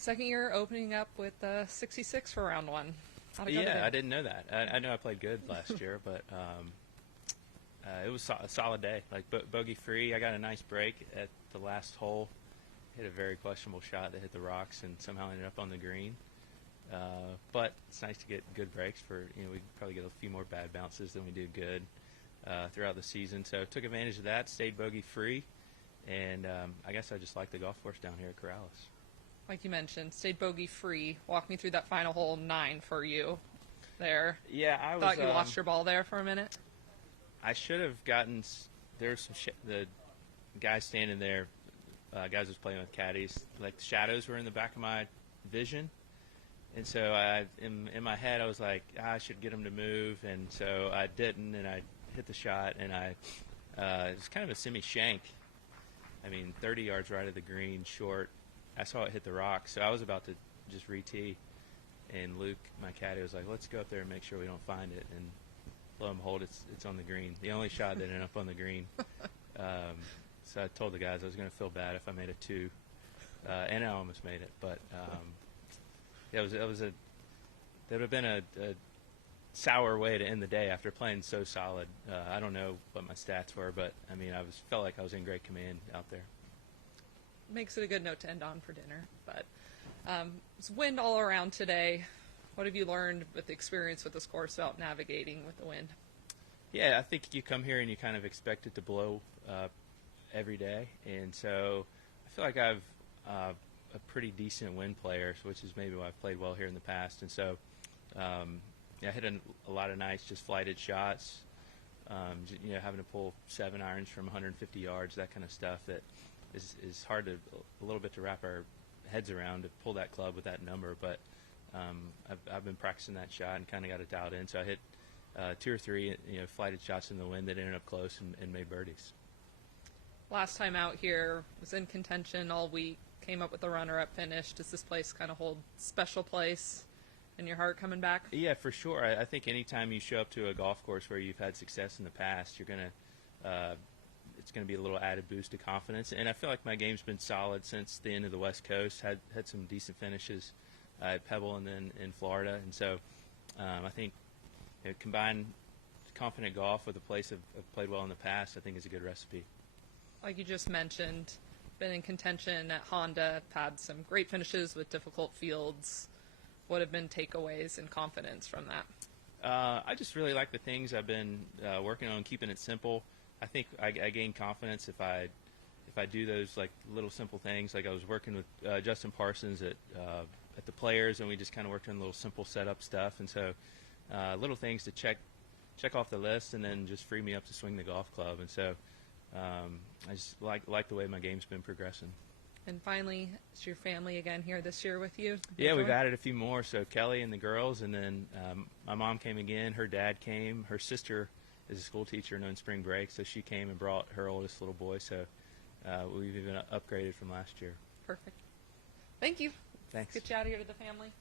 Second year opening up with 66 for round one. How'd it go today? Yeah, I didn't know that. I know I played good last year, but it was a solid day. Like bogey free. I got a nice break at the last hole. Hit a very questionable shot that hit the rocks and somehow ended up on the green. But it's nice to get good breaks for, we probably get a few more bad bounces than we do good throughout the season. So took advantage of that, stayed bogey free, and I guess I just like the golf course down here at Corrales. Like you mentioned, stayed bogey free. Walk me through that final hole 9 for you there. Yeah, I thought you lost your ball there for a minute. I should have gotten. There's some the guys standing there. Guys was playing with caddies. Like the shadows were in the back of my vision, and so in my head I was like, I should get them to move, and so I didn't, and I hit the shot, and it was kind of a semi-shank. 30 yards right of the green, short. I saw it hit the rock, so I was about to just re-tee, and Luke, my caddy, was like, let's go up there and make sure we don't find it, and lo and behold, it's on the green. The only shot that ended up on the green. So I told the guys I was going to feel bad if I made a 2, and I almost made it, but that would have been a sour way to end the day after playing so solid. I don't know what my stats were, but I felt like I was in great command out there. Makes it a good note to end on for dinner. But it's wind all around today. What have you learned with the experience with this course about navigating with the wind? Yeah, I think you come here and you kind of expect it to blow every day, and so I feel like I've a pretty decent wind player, which is maybe why I've played well here in the past. And so I hit a lot of nice just flighted shots, having to pull 7 irons from 150 yards, that kind of stuff that is hard to a little bit to wrap our heads around, to pull that club with that number. But I've been practicing that shot and kind of got it dialed in. So I hit 2 or 3 flighted shots in the wind that ended up close and made birdies. Last time out here, was in contention all week, came up with a runner-up finish. Does this place kind of hold special place in your heart coming back? Yeah, for sure. I think anytime you show up to a golf course where you've had success in the past, you're gonna it's going to be a little added boost of confidence. And I feel like my game's been solid since the end of the West Coast. Had some decent finishes at Pebble and then in Florida. And so I think combine confident golf with a place I've played well in the past, I think is a good recipe. Like you just mentioned, been in contention at Honda, had some great finishes with difficult fields. What have been takeaways and confidence from that? I just really like the things I've been working on, keeping it simple. I think I gain confidence if I do those like little simple things. Like I was working with Justin Parsons at the Players, and we just kind of worked on little simple setup stuff. And so little things to check off the list, and then just free me up to swing the golf club. And so I just like the way my game's been progressing. And finally, is your family again here this year with you? Yeah, we've added a few more. So Kelly and the girls, and then my mom came again. Her dad came. Her sister is a school teacher and on spring break, so she came and brought her oldest little boy. So we've even upgraded from last year. Perfect. Thank you. Thanks. Get you out of here to the family.